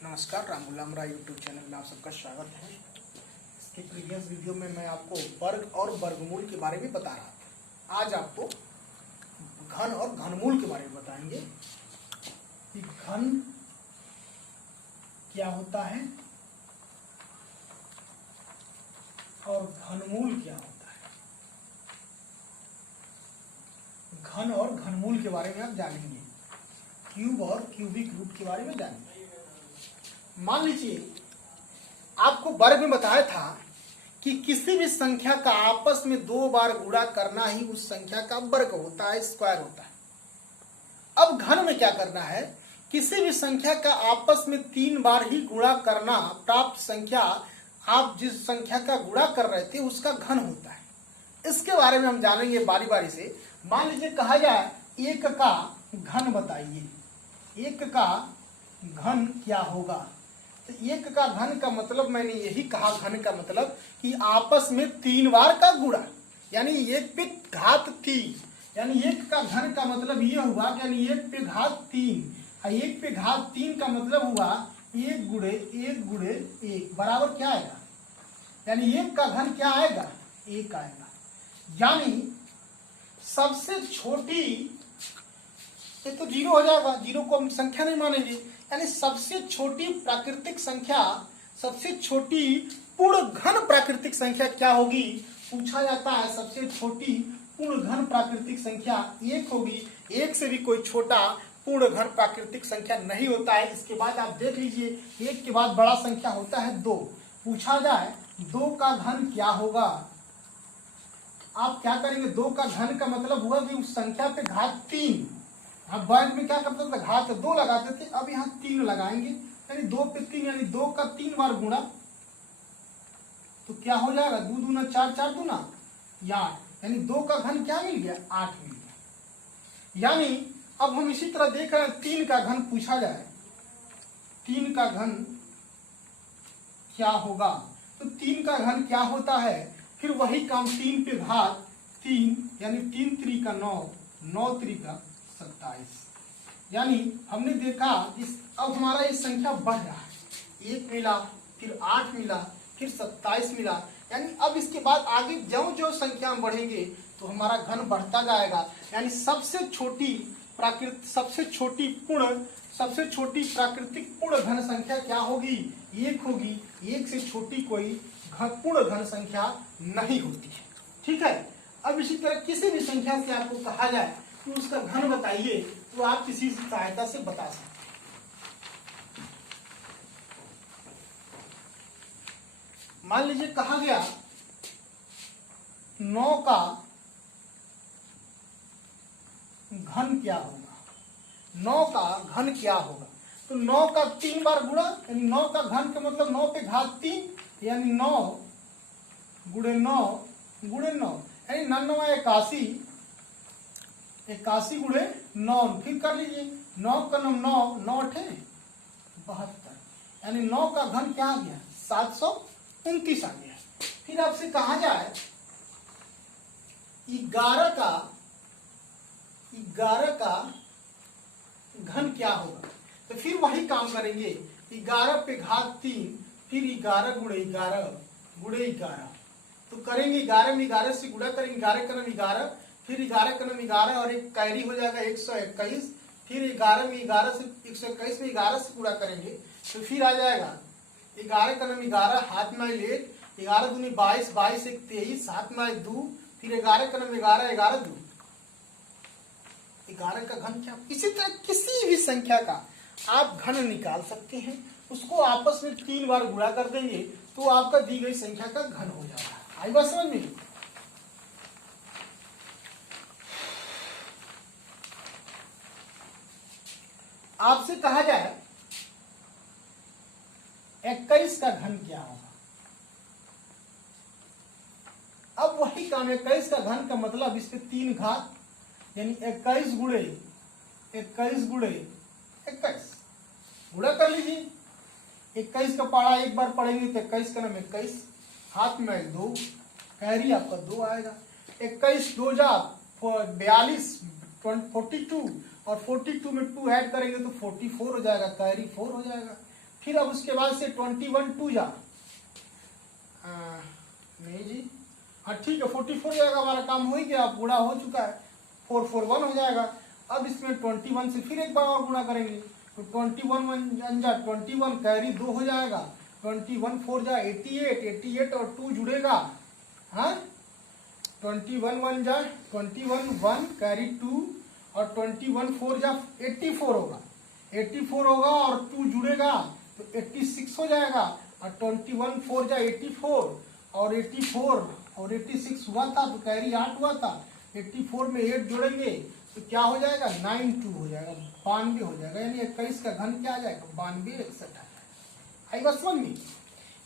नमस्कार, राम गुलाम राय YouTube channel में आप सबका स्वागत है। इसके प्रीवियस वीडियो में मैं आपको वर्ग और वर्गमूल के बारे में बता रहा था। आज आपको घन और घनमूल के बारे में बताएंगे कि घन क्या होता है और घनमूल क्या होता है। घन और घनमूल के बारे में आप जानेंगे, क्यूब और क्यूबिक रूट के बारे में जानेंगे। मान लीजिए आपको वर्ग में बताया था कि किसी भी संख्या का आपस में 2 बार गुणा करना ही उस संख्या का वर्ग होता है, स्क्वायर होता है। अब घन में क्या करना है, किसी भी संख्या का आपस में 3 बार ही गुणा करना, प्राप्त संख्या आप जिस संख्या का गुणा कर रहे थे उसका घन होता है। इसके बारे में हम जानेंगे बारी बारी से। मान लीजिए कहा जाए 1 का घन बताइए, 1 का घन क्या होगा। तो 1 का घन का मतलब मैंने यही कहा, घन का मतलब कि आपस में 3 बार का गुणा, यानी 1 पे घात 3, यानी 1 का घन का मतलब ये हुआ यानी 1 पे घात 3, 1 पे घात 3 का मतलब हुआ 1 गुणे 1 गुणे 1 बराबर क्या आएगा, यानी 1 का घन क्या आएगा, 1 आएगा। यानी सबसे छोटी, ये तो 0 हो जाएगा, 0 को हम संख्या नहीं मानेंगे, यानी सबसे छोटी प्राकृतिक संख्या, सबसे छोटी पूर्ण घन प्राकृतिक संख्या क्या होगी पूछा जाता है। सबसे छोटी पूर्ण घन प्राकृतिक संख्या 1 होगी। 1 से भी कोई छोटा पूर्ण घन प्राकृतिक संख्या नहीं होता है। इसके बाद आप देख लीजिए, 1 के बाद बड़ा संख्या होता है 2। पूछा जाए 2 का घन क्या होगा, आप क्या करेंगे, 2 का घन का मतलब हुआ कि उस संख्या पे घात 3। अब वर्ग में क्या करते थे, घात 2 लगाते थे, अब यहाँ 3 लगाएंगे, यानी 2 पे 3, यानी 2 का 3 बार गुणा, तो क्या हो जाएगा, 2 दूना 4, 4 दूना 8, यानी 2 का घन क्या मिल गया, 8 मिल गया। यानी अब हम इसी तरह देख रहे हैं 3 का घन पूछा जाए, 3 का घन क्या होगा, तो 3 का घन क्या होता है, फिर वही काम 3 पे घात 3, यानी 3 3 का 9, 9 3 का 27। यानी हमने देखा इस, अब हमारा ये संख्या बढ़ रहा है, 1 मिला, फिर 8 मिला, फिर 27 मिला, यानी अब इसके बाद आगे जो जो संख्या हम बढ़ेंगे तो हमारा घन बढ़ता जाएगा। यानी सबसे छोटी प्राकृतिक पूर्ण घन संख्या क्या होगी, 1 होगी। 1 से छोटी कोई पूर्ण घन संख्या नहीं होती है, ठीक है। अब इसी तरह किसी भी संख्या से आपको कहा जाए कि उसका घन बताइए, तो आप किसी सहायता से बता सकते हैं। मान लीजिए कहा गया 9 का घन क्या होगा, 9 का घन क्या होगा, तो 9 का 3 बार गुणा, यानी 9 का घन का मतलब 9 पे घात 3, यानी 9 गुणे 9 गुणे 9, यानी 9 81, 81 गुणे 9, फिर कर लीजिए 9 का 9, 9 8 72, यानी 9 का घन क्या आ गया, 729 आ गया। फिर आपसे कहा जाए 11 का घन क्या होगा, तो फिर वही काम करेंगे, 11 पे घात 3, फिर 11 गुणे 11 गुणे 11, तो करेंगे 11 में 11 से गुणा करेंगे, 11 का 11, फिर 11 का 11 और एक कैरी हो जाएगा 121, फिर 11 में 11 से 121 में 11 से गुणा करेंगे, तो फिर आ जाएगा 11 का 11, हाथ में 1, 11 दूनी 22, 22 एक 23, हाथ में 2, फिर 11 का 11, 11 2, 11 का घन क्या। इसी तरह किसी भी संख्या का आप घन निकाल सकते हैं, उसको आपस में 3 बार गुणा कर देंगे तो आपका दी गई संख्या का घन हो जाएगा। आई बात समझ में। आपसे कहा जाए 21 का घन क्या होगा, अब वही काम, 21 का घन का मतलब इस पे 3 घात, यानी 21 गुणे 21 गुणा कर लीजिए। 21 का पारा एक बार पढ़ेंगे तो 21 का 21, हाथ में 2, कैरी आपका 2 आएगा। 21 2 जा 42, 42, और 42 में 2 ऐड करेंगे तो 44 हो जाएगा, कैरी 4 हो जाएगा। फिर अब उसके बाद से 21 2 जा नहीं जी, हाँ ठीक है 44 जाएगा, हमारा काम हो ही गया, पूरा हो चुका है, 4 4 1 हो जाएगा। अब इसमें 21 से फिर एक बार और गुणा करेंगे, तो 21 जा 21 कैरी 2 हो जाएगा, 21 4 जा 88, 88 और 2 जुड़ेगा, हाँ 21 1 जा 21 1 कैरी 2 और 21 4 जा 84 होगा, 84 होगा और 2 जुड़ेगा तो 86 हो जाएगा, और 21 4 जा 84 और 84 और 86 हुआ था तो कैरी 8 हुआ था, 84 में 8 जोड़ेंगे तो क्या हो जाएगा 92 हो जाएगा, 92 हो जाएगा, यानी 21 का घन क्या आ जाएगा 92 61 आ जाएगा। आई बात समझ में?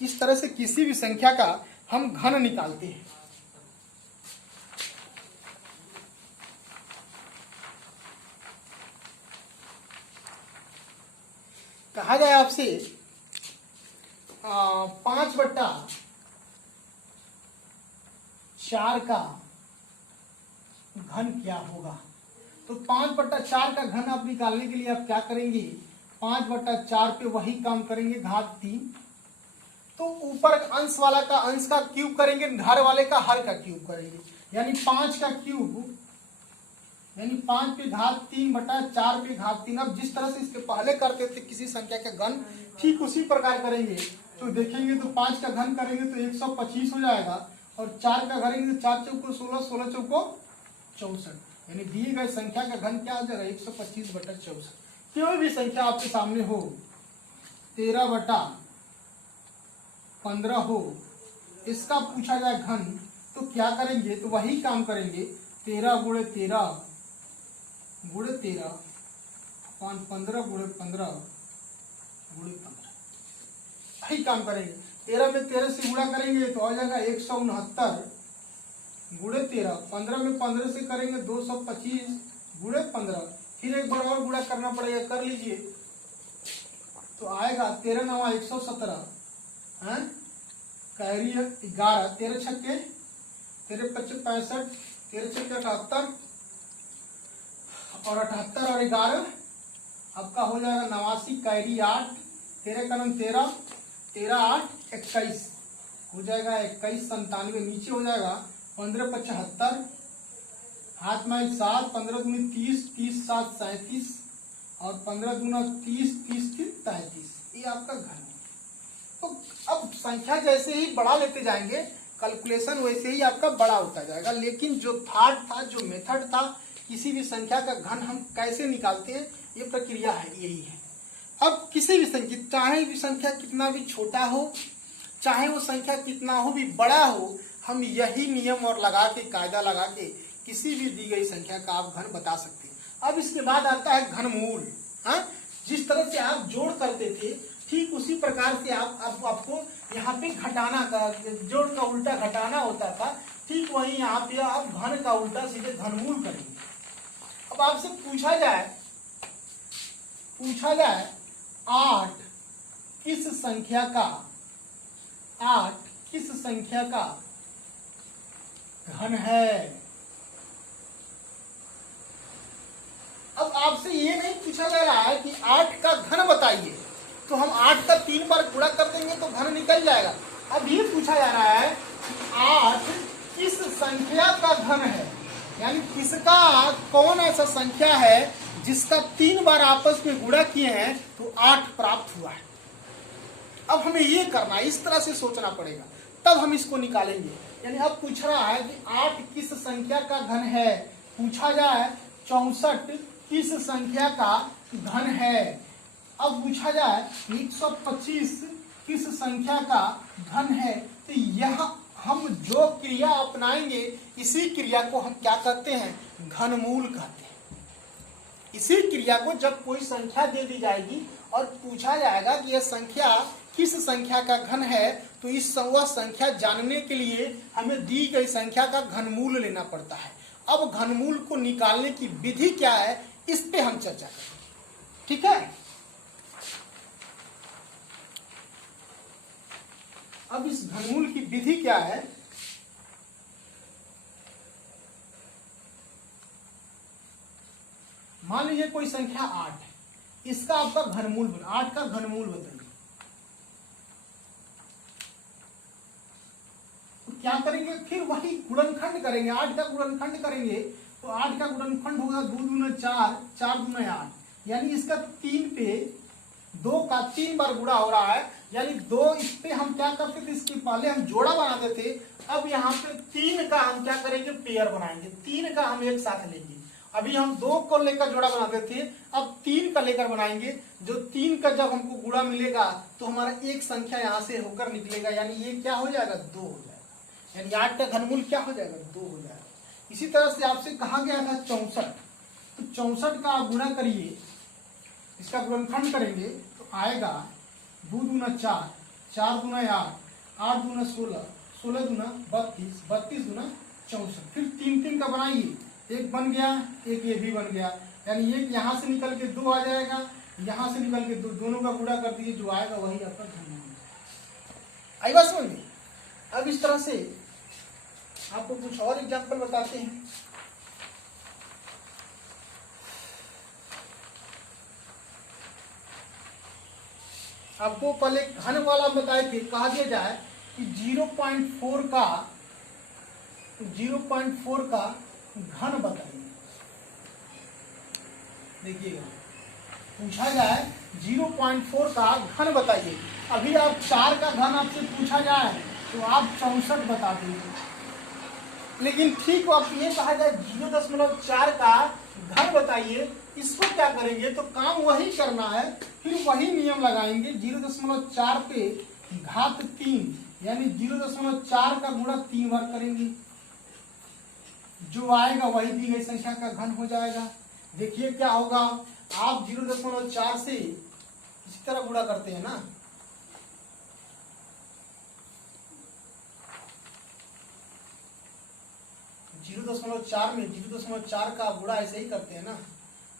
इस तरह से किसी भी संख्या का हम घन निकालते हैं। कहा जाए आपसे 5/4 का घन क्या होगा, तो 5/4 का घन आप निकालने के लिए आप क्या करेंगे, 5/4 पे वही काम करेंगे घात 3, तो ऊपर अंश वाला का अंश का क्यूब करेंगे, हर वाले का हर का क्यूब करेंगे, यानी 5 का क्यूब, यानी 5 पे घात 3/4 पे घात 3। अब जिस तरह से इसके पहले करते थे किसी संख्या का घन, ठीक उसी प्रकार करेंगे, तो देखेंगे तो 5 का घन करेंगे तो 125 हो जाएगा, और 4 का करेंगे तो 4 चौको 16, 16 चौको 64, यानी दिए गए संख्या का घन क्या आ जाएगा 125/64। कोई भी संख्या आपके सामने हो 13/15 हो, इसका पूछा जाए घन, तो क्या करेंगे, तो वही काम करेंगे 13 गुणे 13 गुणे 13 अपॉन 15 गुणे 15 गुणे 15, वही काम करेंगे। 13 में 13 से गुणा करेंगे तो आ जाएगा 169 गुणे 13, 15 में 15 से करेंगे 225 गुणे 15, फिर एक बार और गुणा करना पड़ेगा, कर लीजिए तो आएगा 13 9 117, कैरी 11, 13 छक्के 13 25 65, 13 छक्के 78 और 78 और 11 आपका हो जाएगा 89, कैरी 8, 13 का नाम 13, 13 8 21 हो जाएगा, 21 97, नीचे हो जाएगा 15 75, हाथ में 7, 15 दूनी 30, 30 7 37 और 15 दूना 30, 30 3 33, ये आपका घन है। तो अब संख्या जैसे ही बढ़ा लेते जाएंगे, कैलकुलेशन वैसे ही आपका बड़ा होता जाएगा, लेकिन जो थॉट था, जो मेथड था, किसी भी संख्या का घन हम कैसे निकालते हैं, ये प्रक्रिया है, यही है। अब किसी भी संख्या, चाहे भी संख्या कितना भी छोटा हो, चाहे वो संख्या कितना हो भी बड़ा हो, हम यही नियम और लगा के, कायदा लगा के किसी भी दी गई संख्या का आप घन बता सकते हैं। अब इसके बाद आता है घनमूल। हाँ, जिस तरह से आप जोड़ करते थे, ठीक उसी प्रकार से आपको यहाँ पे घटाना का, जोड़ का उल्टा घटाना होता था, ठीक वही यहाँ पे आप घन का उल्टा सीधे घनमूल करेंगे। अब आपसे पूछा जाए 8 किस संख्या का घन है। अब आपसे ये नहीं पूछा जा रहा है कि 8 का घन बताइए, तो हम 8 का 3 बार गुणा कर देंगे तो घन निकल जाएगा। अब ये पूछा जा रहा है कि 8 किस संख्या का घन है, यानी किसका, कौन ऐसा संख्या है जिसका 3 बार आपस में गुणा किए हैं तो 8 प्राप्त हुआ है। अब हमें ये करना है, इस तरह से सोचना पड़ेगा, तब हम इसको निकालेंगे। यानी अब पूछ रहा है कि 8 किस संख्या का घन है, पूछा जाए 64 किस संख्या का घन है, अब पूछा जाए 125 किस संख्या का घन है, तो यह हम जो क्रिया अपनाएंगे, इसी क्रिया को हम क्या कहते हैं, घनमूल कहते हैं। इसी क्रिया को जब कोई संख्या दे दी जाएगी और पूछा जाएगा कि यह संख्या किस संख्या का घन है, तो इस वह संख्या जानने के लिए हमें दी गई संख्या का घनमूल लेना पड़ता है। अब घनमूल को निकालने की विधि क्या है, इस पे हम चर्चा करेंगे, ठीक है। अब इस घनमूल की विधि क्या है, मान लीजिए कोई संख्या 8 है, इसका आपका घनमूल, 8 का घनमूल बताइए। क्या करेंगे, फिर वही गुणनखंड करेंगे, 8 का गुणनखंड करेंगे। तो 8 का गुणनखंड होगा 2 दूना 4, 4 दूना 8, यानी इसका 3 पे 2 का 3 बार गुणा हो रहा है। यानी 2 इस पे हम क्या करते थे, इसके पहले हम जोड़ा बनाते थे, अब यहाँ पे 3 का हम क्या करेंगे, पेयर बनाएंगे। 3 का हम एक साथ लेंगे। अभी हम 2 को लेकर जोड़ा बनाते थे, अब 3 का लेकर बनाएंगे। जो 3 का जब हमको गुणा मिलेगा तो हमारा एक संख्या यहाँ से होकर निकलेगा, यानी ये क्या हो जाएगा, 2 हो जाएगा। यानी 8 का घनमूल क्या हो जाएगा, 2 हो जाएगा। इसी तरह से आपसे कहा गया था 64, तो 64 का आप गुणा करिए, इसका गुणनखंड करेंगे तो आएगा 2 दूना 4, 4 दूना 8, 8 दूना 16, 16 दूना 32, 32 दूना 64। फिर 3 3 का बनाइए, एक बन गया, एक ये भी बन गया, यानी एक यहाँ से निकल के 2 आ जाएगा, यहाँ से निकल के 2, दोनों का गुणा कर दीजिए, जो आएगा वही आपका घनमूल। आई बात समझ में। अब इस तरह से आपको कुछ और एग्जाम्पल बताते हैं। आपको पहले घन वाला बताए थे, कहा दिया जाए कि 0.4 का घन बताइए। देखिएगा, पूछा जाए 0.4 का घन बताइए। अभी आप 4 का घन आपसे पूछा जाए तो आप 64 बता दीजिए, लेकिन ठीक आप ये कहा जाए 0.4 का घन बताइए, इसको क्या करेंगे, तो काम वही करना है, फिर वही नियम लगाएंगे। 0.4 पे घात 3, यानी 0.4 का गुणा 3 बार करेंगे, जो आएगा वही दी गई संख्या का घन हो जाएगा। देखिए क्या होगा, आप 0.4 से इसी तरह गुणा करते हैं ना, जीरो 0.4 में 0.4 का गुणा ऐसे ही करते हैं ना।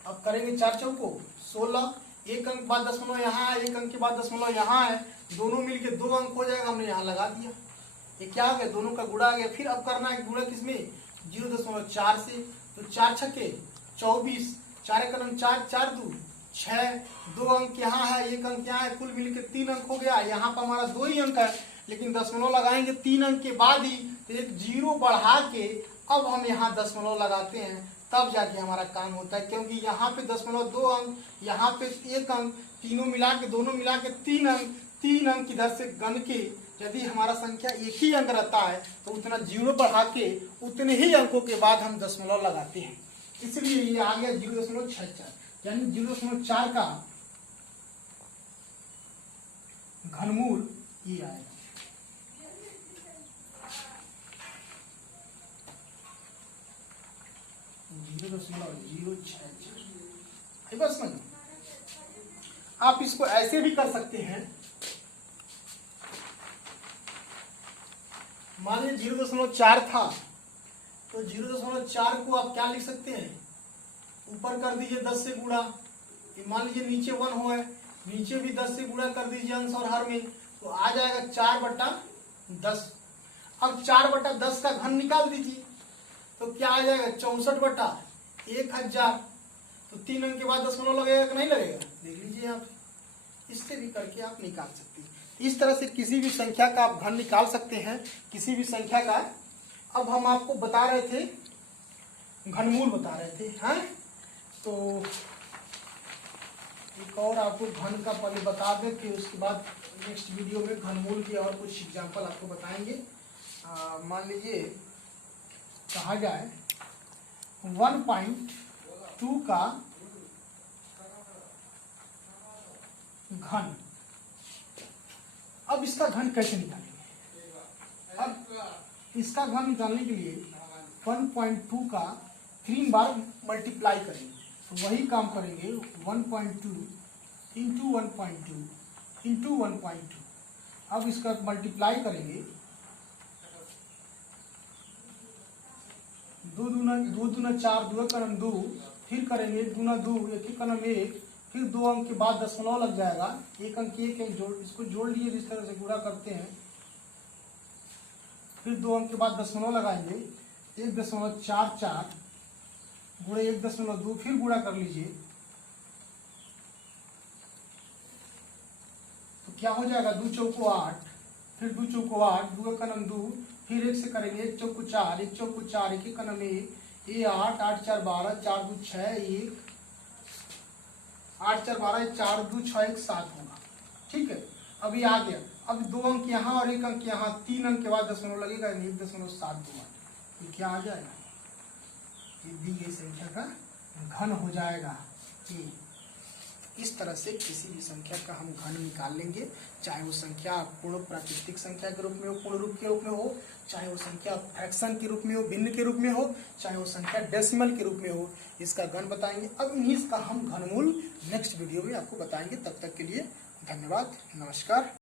अब करेंगे 4 चौको 16, एक अंक बाद दशमलव यहाँ है, एक अंक के बाद दशमलव यहाँ है, दोनों मिलके 2 अंक हो जाएगा, हमने यहाँ लगा दिया, ये क्या आ गया, दोनों का गुणा आ गया। फिर अब करना है गुणा किसमें, 0.4 से, तो 4 छक्के 24, 4 एक अंक 4, 4 2 6, 2 अंक यहाँ है, एक अंक यहाँ है, कुल मिलके 3 अंक हो गया। यहाँ पर हमारा 2 ही अंक है, लेकिन दशमलव लगाएंगे 3 अंक के बाद ही, तो एक 0 बढ़ा के अब हम यहाँ दशमलव लगाते हैं, तब जाके हमारा काम होता है। क्योंकि यहाँ पे दशमलव 2 अंक, यहाँ पे 1 अंक, तीनों मिला के, दोनों मिला के 3 अंक, 3 अंक इधर से गन के, यदि हमारा संख्या एक ही अंक रहता है तो उतना 0 बढ़ा के उतने ही अंकों के बाद हम दशमलव लगाते हैं। इसलिए ये आ गया 0.64, यानी 0.4 का घनमूल ये आएगा। बस समझ, आप इसको ऐसे भी कर सकते हैं। मान लीजिए 0.4 था, तो 0.4 को आप क्या लिख सकते हैं, ऊपर कर दीजिए 10 से गुणा, मान लीजिए नीचे 1 हो है, नीचे भी 10 से गुणा कर दीजिए अंश और हर में, तो आ जाएगा 4/10। अब 4/10 का घन निकाल दीजिए, तो क्या आ जाएगा, 64/1000। तो 3 अंक के बाद दशमलव लगेगा कि नहीं लगेगा, देख लीजिए आप, इससे भी करके आप निकाल सकते हैं। इस तरह से किसी भी संख्या का आप घन निकाल सकते हैं, किसी भी संख्या का। अब हम आपको बता रहे थे, घनमूल बता रहे थे, हैं? तो एक और आपको घन का पहले बता दें, फिर उसके बाद नेक्स्ट वीडियो में घनमूल के और कुछ एग्जाम्पल आपको बताएंगे। मान लीजिए कहा जाए 1.2 का घन। अब इसका घन कैसे निकालेंगे, अब इसका घन निकालने के लिए 1.2 का 3 बार मल्टीप्लाई करेंगे, तो वही काम करेंगे 1.2 इंटू 1.2 इंटू 1.2। अब इसका मल्टीप्लाई करेंगे, 2 दूना 4, 2 का नाम 2, फिर करेंगे 2 दूना 2, 1 का नाम 1, फिर 2 अंक के बाद दशमलव लग जाएगा, एक अंक जोड़, इसको जोड़ लीजिए जिस तरह से गुणा करते हैं, फिर 2 अंक के बाद दशमलव लगाएंगे, 1.44 गुणे 1.2, फिर गुणा कर लीजिए, तो क्या हो जाएगा, 2 चौको 8, फिर 2 चौको 8, 2 का नाम 2, फिर 1 से करेंगे, 1 चौको 4, 1 चौको 4, 1 का नाम 1, ये 8, 8 4 12, 4 2 6, 1 8 4 12, 4 2 6 1 7 होगा। ठीक है, अभी आ गया, अब 2 अंक यहाँ और 1 अंक यहाँ, 3 अंक के बाद दशमलव लगेगा, 1.72। ये क्या आ जाएगा, ये दी गई संख्या का घन हो जाएगा। ये इस तरह से किसी भी संख्या का हम घन निकाल लेंगे, चाहे वो संख्या पूर्ण प्राकृतिक संख्या के रूप में हो, पूर्ण रूप के रूप में हो, चाहे वो संख्या फ्रैक्शन के रूप में हो, भिन्न के रूप में हो, चाहे वो संख्या डेसिमल के रूप में हो, इसका घन बताएंगे। अब इन्हीं का हम घनमूल नेक्स्ट वीडियो में आपको बताएंगे। तब तक के लिए धन्यवाद, नमस्कार।